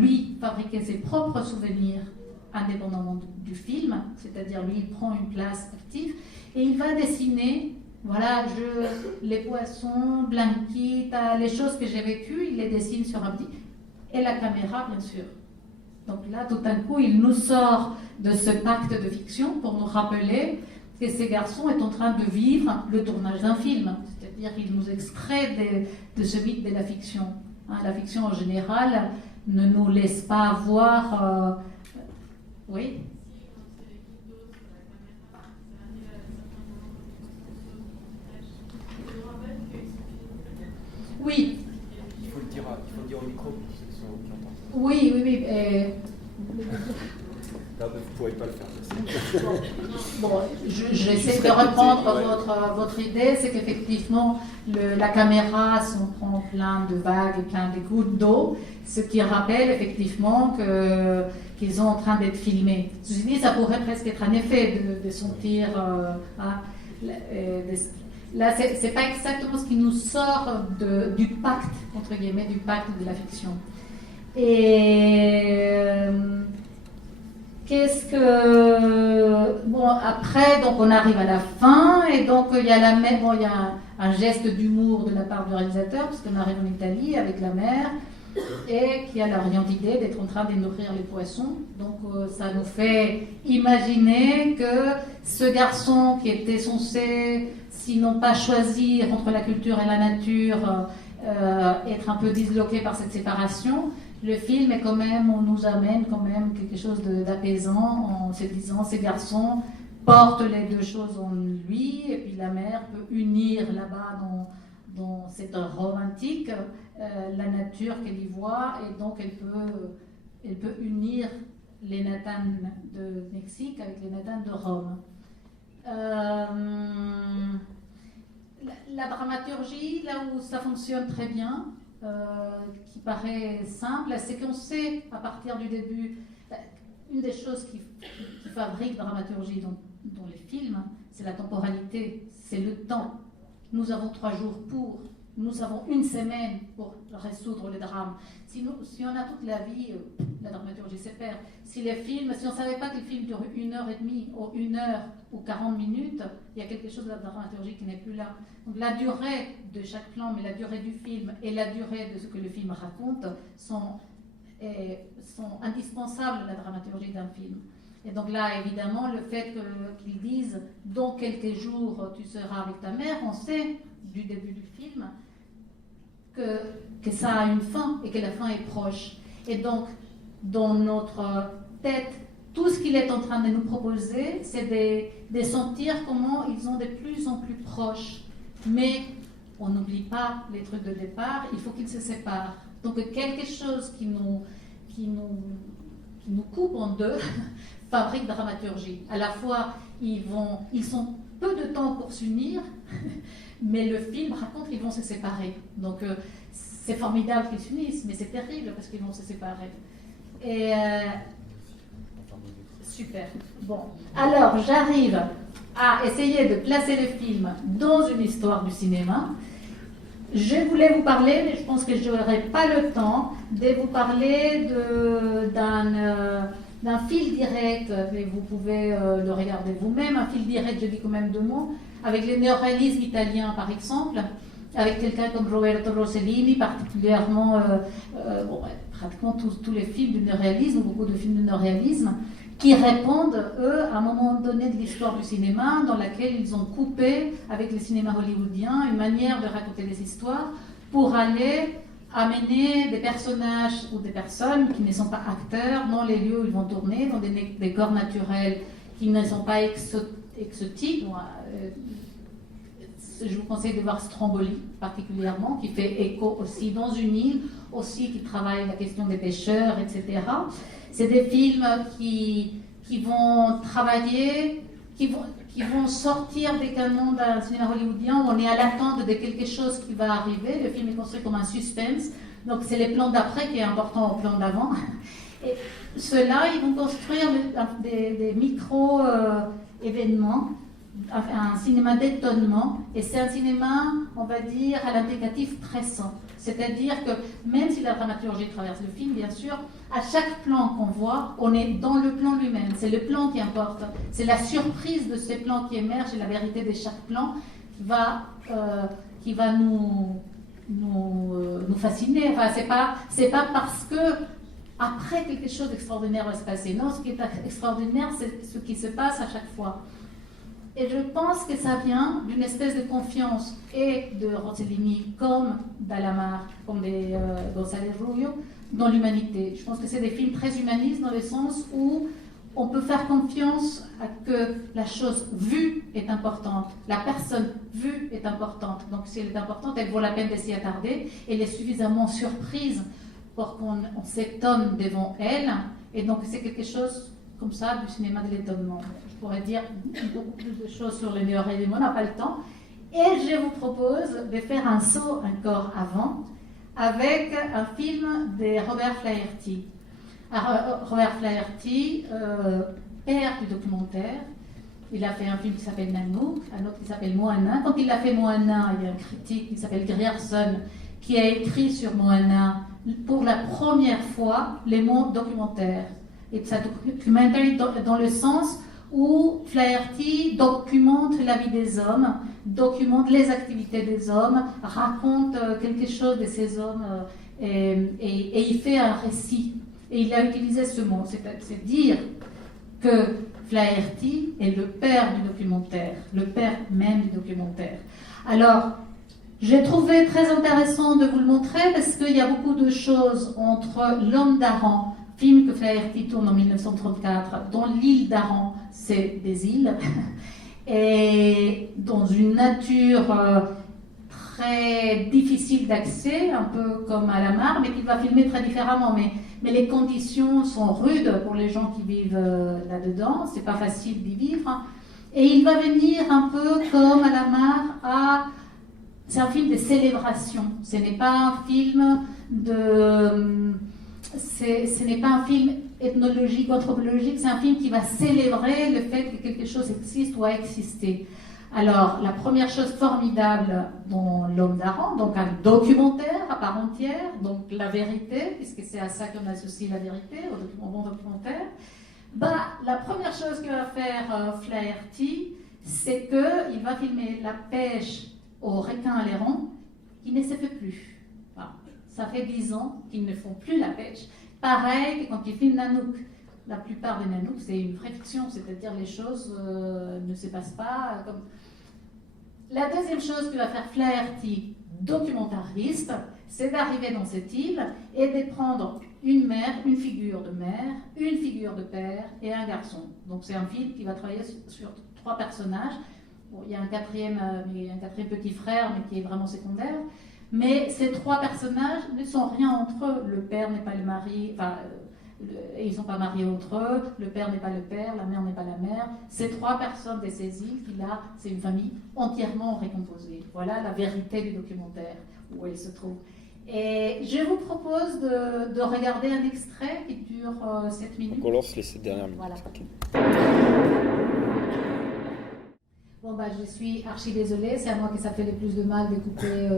fabriquer ses propres souvenirs, indépendamment du film, c'est-à-dire lui, il prend une place active, et il va dessiner, voilà, les poissons, Blanquita, les choses que j'ai vécues, il les dessine sur un petit... Et la caméra, bien sûr. Donc là, tout d'un coup, il nous sort de ce pacte de fiction pour nous rappeler que ces garçons est en train de vivre le tournage d'un film. C'est-à-dire qu'ils nous extraient de ce mythe de la fiction. La fiction en général ne nous laisse pas voir... Oui. Oui. Il faut le dire au micro pour ceux qui entendent. Oui. Là, vous ne pourrez pas le faire. Bon, j'essaie de reprendre votre idée, c'est qu'effectivement, la caméra s'en prend plein de vagues et plein de gouttes d'eau, ce qui rappelle effectivement qu'ils sont en train d'être filmés. Ceci dit, ça pourrait presque être un effet de sentir... là, c'est pas exactement ce qui nous sort du pacte, entre guillemets, du pacte de la fiction. Et... qu'est-ce que... Bon, après, donc on arrive à la fin, et donc il y a il y a un geste d'humour de la part du réalisateur, puisqu'on arrive en Italie avec la mer, et qui a la brillante idée d'être en train de nourrir les poissons. Donc ça nous fait imaginer que ce garçon qui était censé, sinon pas choisir entre la culture et la nature, être un peu disloqué par cette séparation, le film est quand même, on nous amène quand même quelque chose d'apaisant en se disant ces garçons portent les deux choses en lui, et puis la mère peut unir là-bas dans cette Rome antique la nature qu'elle y voit, et donc elle peut unir les Nathan de Mexique avec les Nathan de Rome. La dramaturgie, là où ça fonctionne très bien, qui paraît simple, c'est qu'on sait à partir du début, une des choses qui fabrique la dramaturgie dans les films, c'est la temporalité, c'est le temps. Nous avons 3 jours nous avons 1 semaine pour résoudre les drames. Si on a toute la vie, la dramaturgie se perd. Si on ne savait pas que le film dure 1h30 ou 1 heure ou 40 minutes, il y a quelque chose de la dramaturgie qui n'est plus là. Donc la durée de chaque plan, mais la durée du film et la durée de ce que le film raconte sont indispensables à la dramaturgie d'un film. Et donc là, évidemment, le fait qu'ils disent « dans quelques jours, tu seras avec ta mère », on sait du début du film que ça a une fin et que la fin est proche. Et donc, dans notre tête, tout ce qu'il est en train de nous proposer, c'est de sentir comment ils sont de plus en plus proches. Mais on n'oublie pas les trucs de départ, il faut qu'ils se séparent. Donc quelque chose qui nous coupe en deux fabrique dramaturgie. À la fois, ils sont peu de temps pour s'unir, mais le film raconte qu'ils vont se séparer. Donc c'est formidable qu'ils s'unissent, mais c'est terrible parce qu'ils vont se séparer. Et super. Bon, alors j'arrive à essayer de placer le film dans une histoire du cinéma. Je voulais vous parler, mais je pense que je n'aurai pas le temps, de vous parler d'un fil direct, mais vous pouvez le regarder vous-même, un fil direct, je dis quand même 2 mots, avec le néoréalisme italien par exemple, avec quelqu'un comme Roberto Rossellini, particulièrement, pratiquement tous les films du néoréalisme, beaucoup de films du néoréalisme, qui répondent, eux, à un moment donné de l'histoire du cinéma, dans laquelle ils ont coupé, avec le cinéma hollywoodien, une manière de raconter des histoires pour aller amener des personnages ou des personnes qui ne sont pas acteurs dans les lieux où ils vont tourner, dans des décors naturels qui ne sont pas exotiques. Je vous conseille de voir Stromboli, particulièrement, qui fait écho aussi dans une île, aussi qui travaille la question des pêcheurs, etc. C'est des films qui vont travailler, qui vont sortir des canons d'un cinéma hollywoodien où on est à l'attente de quelque chose qui va arriver. Le film est construit comme un suspense, donc c'est les plans d'après qui est important au plan d'avant. Et ceux-là, ils vont construire des micro-événements, un cinéma d'étonnement, et c'est un cinéma, on va dire, à l'indicatif pressant. C'est-à-dire que même si la dramaturgie traverse le film, bien sûr, à chaque plan qu'on voit, on est dans le plan lui-même. C'est le plan qui importe. C'est la surprise de ces plans qui émerge et la vérité de chaque plan qui va nous fasciner. Enfin, c'est pas parce que après quelque chose d'extraordinaire va se passer. Non, ce qui est extraordinaire, c'est ce qui se passe à chaque fois. Et je pense que ça vient d'une espèce de confiance et de Rossellini comme d'Alamar, comme de González Rubio, dans l'humanité. Je pense que c'est des films très humanistes dans le sens où on peut faire confiance à que la chose vue est importante, la personne vue est importante. Donc si elle est importante, elle vaut la peine de s'y attarder. Elle est suffisamment surprise pour qu'on s'étonne devant elle. Et donc c'est quelque chose comme ça du cinéma de l'étonnement. Je pourrais dire beaucoup plus de choses sur le néo-réalisme, on n'a pas le temps. Et je vous propose de faire un saut encore avant avec un film de Robert Flaherty. Robert Flaherty, père du documentaire, il a fait un film qui s'appelle Nanook, un autre qui s'appelle Moana. Quand il a fait Moana, il y a un critique qui s'appelle Grierson qui a écrit sur Moana pour la première fois les mots documentaire. Et ça documentaire dans le sens où Flaherty documente la vie des hommes, documente les activités des hommes, raconte quelque chose de ces hommes et il fait un récit. Et il a utilisé ce mot, c'est dire que Flaherty est le père du documentaire, le père même du documentaire. Alors, j'ai trouvé très intéressant de vous le montrer parce qu'il y a beaucoup de choses entre L'Homme d'Aran, film que Flaherty tourne en 1934, dont l'île d'Aran, c'est des îles, et dans une nature très difficile d'accès, un peu comme Alamar, mais qu'il va filmer très différemment. Mais les conditions sont rudes pour les gens qui vivent là-dedans, c'est pas facile d'y vivre. Et il va venir un peu comme Alamar c'est un film de célébration. Ce n'est pas un film ce n'est pas un film ethnologique ou anthropologique, c'est un film qui va célébrer le fait que quelque chose existe ou a existé. Alors, la première chose formidable dans L'Homme d'Aran, donc un documentaire à part entière, donc la vérité, puisque c'est à ça qu'on associe la vérité, au bon documentaire, la première chose que va faire Flaherty, c'est qu'il va filmer la pêche aux requins à l'airon, qui ne se fait plus. Ça fait 10 ans qu'ils ne font plus la pêche. Pareil que quand ils filment Nanook. La plupart des Nanook, c'est une vraie fiction, c'est-à-dire les choses ne se passent pas comme... La deuxième chose que va faire Flaherty, documentariste, c'est d'arriver dans cette île et de prendre une mère, une figure de mère, une figure de père et un garçon. Donc c'est un film qui va travailler sur 3 personnages. Bon, il y a un quatrième petit frère, mais qui est vraiment secondaire. Mais ces 3 personnages ne sont rien entre eux. Le père n'est pas le mari, ils ne sont pas mariés entre eux, le père n'est pas le père, la mère n'est pas la mère. Ces 3 personnes de ces îles, là, c'est une famille entièrement récomposée. Voilà la vérité du documentaire, où elle se trouve. Et je vous propose de regarder un extrait qui dure 7 minutes. Donc on lance les 7 dernières minutes. Voilà. Okay. Bon, je suis archi désolée, c'est à moi que ça fait le plus de mal de couper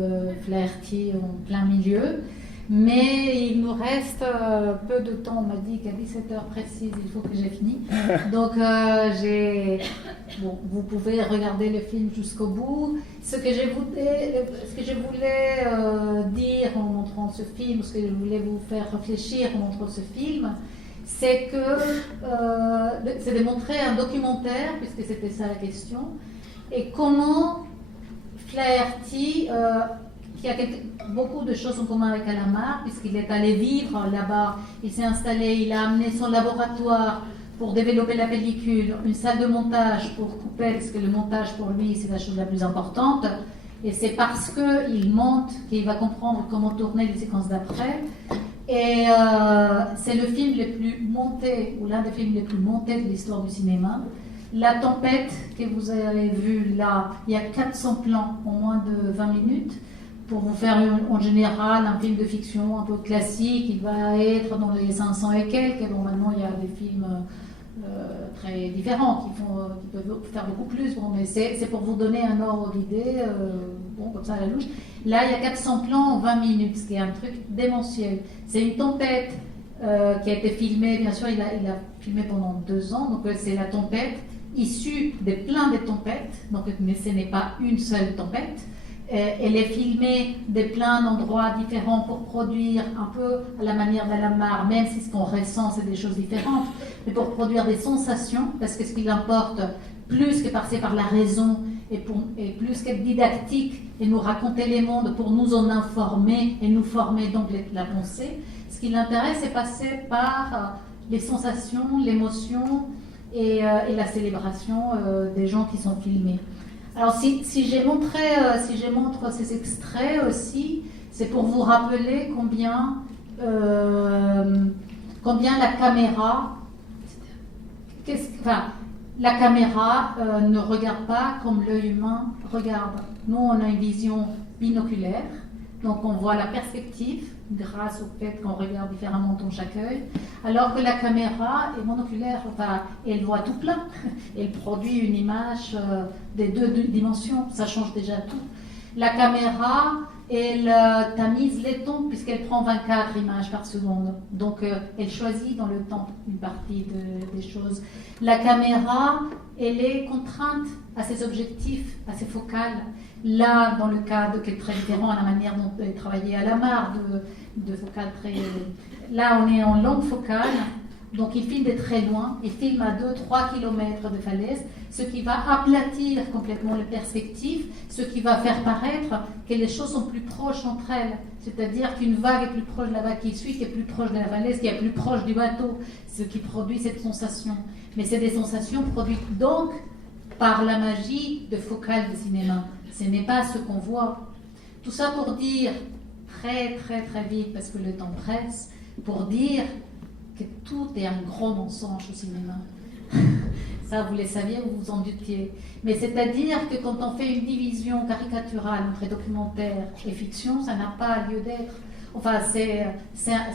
Flaherty en plein milieu. Mais il nous reste peu de temps, on m'a dit qu'à 17h précise, il faut que j'ai fini. Donc, vous pouvez regarder le film jusqu'au bout. Ce que je voulais dire en montrant ce film, ce que je voulais vous faire réfléchir en montrant ce film, c'est de montrer un documentaire, puisque c'était ça la question, et comment Flaherty, qui a beaucoup de choses en commun avec Alamar, puisqu'il est allé vivre là-bas, il s'est installé, il a amené son laboratoire pour développer la pellicule, une salle de montage pour couper, parce que le montage pour lui c'est la chose la plus importante, et c'est parce qu'il monte qu'il va comprendre comment tourner les séquences d'après. Et c'est le film le plus monté, ou l'un des films les plus montés de l'histoire du cinéma. La tempête que vous avez vue là, il y a 400 plans en moins de 20 minutes. Pour vous faire en général un film de fiction un peu classique, il va être dans les 500 et quelques. Bon, maintenant il y a des films très différents qui peuvent faire beaucoup plus. Bon, mais c'est pour vous donner un ordre d'idée, comme ça à la louche. Là, il y a 400 plans en 20 minutes, ce qui est un truc démentiel. C'est une tempête qui a été filmée, bien sûr, il a filmé pendant 2 ans, donc c'est la tempête issue de plein de tempêtes, donc, mais ce n'est pas une seule tempête. Elle est filmée de plein d'endroits différents pour produire un peu à la manière d'Alamar, même si ce qu'on ressent c'est des choses différentes, mais pour produire des sensations, parce que ce qui l'importe, plus que passer par la raison et plus qu'être didactique et nous raconter les mondes pour nous en informer et nous former donc la pensée, ce qui l'intéresse c'est passer par les sensations, l'émotion et la célébration des gens qui sont filmés. Alors si je montre ces extraits aussi, c'est pour vous rappeler combien la caméra, la caméra ne regarde pas comme l'œil humain regarde. Nous, on a une vision binoculaire, donc on voit la perspective grâce au fait qu'on regarde différemment dans chaque œil, alors que la caméra est monoculaire, elle voit tout plein, elle produit une image des deux dimensions, ça change déjà tout. La caméra, elle tamise les tons puisqu'elle prend 24 images par seconde, donc elle choisit dans le temps une partie des choses. La caméra, elle est contrainte à ses objectifs, à ses focales. Là, dans le cadre qui est très différent à la manière dont elle travaillait à Alamar, de focale très... Là, on est en longue focale, donc il filme de très loin, il filme à 2-3 km de falaise, ce qui va aplatir complètement les perspectives, ce qui va faire paraître que les choses sont plus proches entre elles. C'est-à-dire qu'une vague est plus proche de la vague qui suit, qui est plus proche de la falaise, qui est plus proche du bateau, ce qui produit cette sensation. Mais c'est des sensations produites donc par la magie de focale de cinéma. Ce n'est pas ce qu'on voit. Tout ça pour dire, très très très vite, parce que le temps presse, pour dire que tout est un gros mensonge au cinéma. Ça, vous le saviez ou vous en doutiez. Mais c'est-à-dire que quand on fait une division caricaturale entre documentaire et fiction, ça n'a pas lieu d'être. Enfin, c'est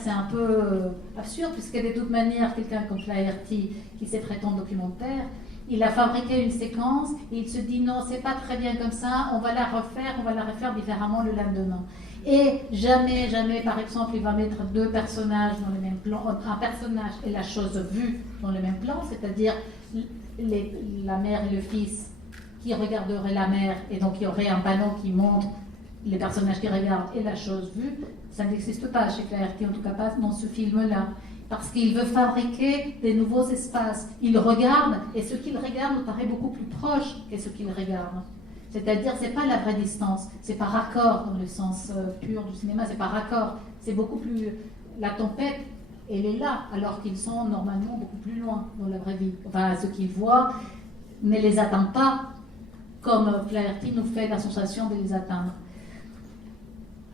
un peu absurde, puisque de toute manière, quelqu'un comme Flaherty, qui s'est prétend documentaire, il a fabriqué une séquence et il se dit non, c'est pas très bien comme ça, on va la refaire différemment le lendemain. Et jamais, par exemple, il va mettre deux personnages dans le même plan, un personnage et la chose vue dans le même plan, c'est-à-dire la mère et le fils qui regarderaient la mère, et donc il y aurait un panneau qui montre les personnages qui regardent et la chose vue. Ça n'existe pas chez Flaherty, en tout cas pas dans ce film-là. Parce qu'il veut fabriquer des nouveaux espaces. Il regarde, et ce qu'il regarde nous paraît beaucoup plus proche que ce qu'il regarde. C'est-à-dire, c'est pas la vraie distance, c'est par raccord dans le sens pur du cinéma, c'est par raccord. C'est beaucoup plus... La tempête, elle est là, alors qu'ils sont normalement beaucoup plus loin dans la vraie vie. Enfin, ce qu'ils voient ne les atteint pas, comme Flaherty nous fait la sensation de les atteindre.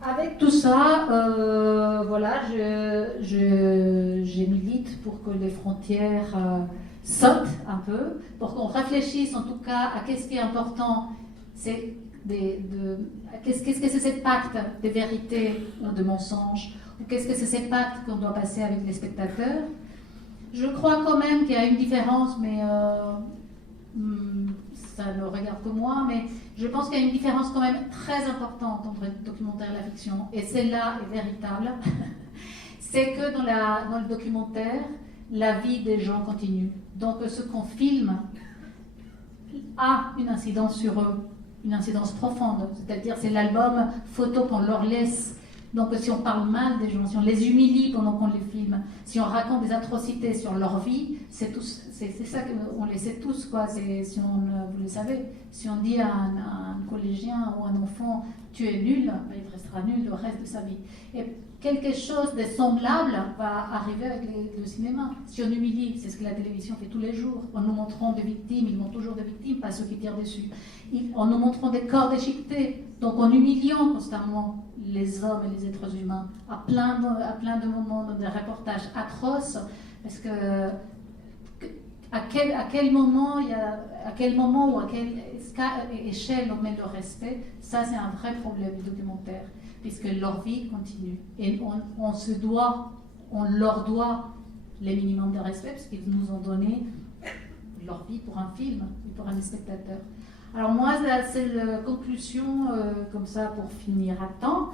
Avec tout ça, voilà, je milite pour que les frontières sautent un peu, pour qu'on réfléchisse en tout cas à qu'est-ce qui est important, qu'est-ce que c'est cette pacte de vérité ou de mensonge, ou qu'est-ce que c'est cette pacte qu'on doit passer avec les spectateurs. Je crois quand même qu'il y a une différence, mais ça ne regarde que moi, mais je pense qu'il y a une différence quand même très importante entre le documentaire et la fiction, et celle-là est véritable. C'est que dans le documentaire, la vie des gens continue. Donc ce qu'on filme a une incidence sur eux, une incidence profonde, c'est-à-dire c'est l'album photo qu'on leur laisse. Donc si on parle mal des gens, si on les humilie pendant qu'on les filme, si on raconte des atrocités sur leur vie, c'est ça qu'on le sait tous, quoi. Si vous le savez, si on dit à un collégien ou un enfant tu es nul, il restera nul le reste de sa vie. Et quelque chose de semblable va arriver avec le cinéma. Si on humilie, c'est ce que la télévision fait tous les jours, en nous montrant des victimes, ils montrent toujours des victimes, pas ceux qui tirent dessus, en nous montrant des corps déchiquetés, donc en humiliant constamment les hommes et les êtres humains à plein de moments, dans des reportages atroces, parce que à quel moment ou à quelle échelle on met le respect, ça c'est un vrai problème du documentaire, puisque leur vie continue et on leur doit les minimums de respect, parce qu'ils nous ont donné leur vie pour un film et pour un spectateur. Alors moi, c'est la conclusion, comme ça pour finir à temps,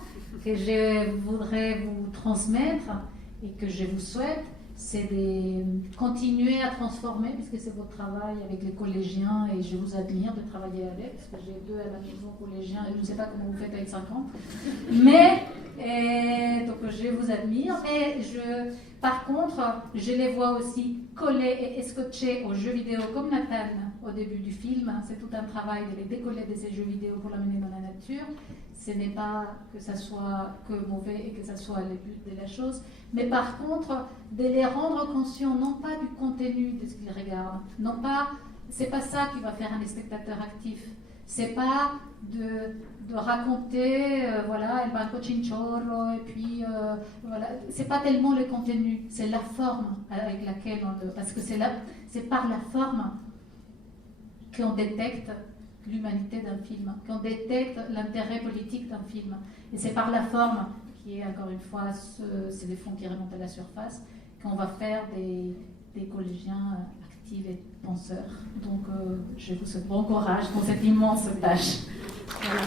que je voudrais vous transmettre et que je vous souhaite, c'est de continuer à transformer, puisque c'est votre travail avec les collégiens, et je vous admire de travailler avec, parce que j'ai 2 à la maison collégiens, et je ne sais pas comment vous faites avec 50. Mais, donc je vous admire, et par contre, je les vois aussi collés et scotchés aux jeux vidéo, comme Nathan au début du film. C'est tout un travail de les décoller de ces jeux vidéo pour l'amener dans la nature. Ce n'est pas que ça soit que mauvais et que ça soit le but de la chose, mais par contre, de les rendre conscients, non pas du contenu de ce qu'ils regardent, non pas, c'est pas ça qui va faire un spectateur actif, c'est pas de raconter, voilà, el banco chinchorro, et puis, voilà, c'est pas tellement le contenu, c'est la forme avec laquelle on le, parce que c'est par la forme qu'on détecte l'humanité d'un film, qu'on détecte l'intérêt politique d'un film. Et c'est par la forme, qui est encore une fois, c'est les fonds qui remontent à la surface, qu'on va faire des collégiens actifs et penseurs. Donc je vous souhaite bon courage dans cette immense tâche. Voilà.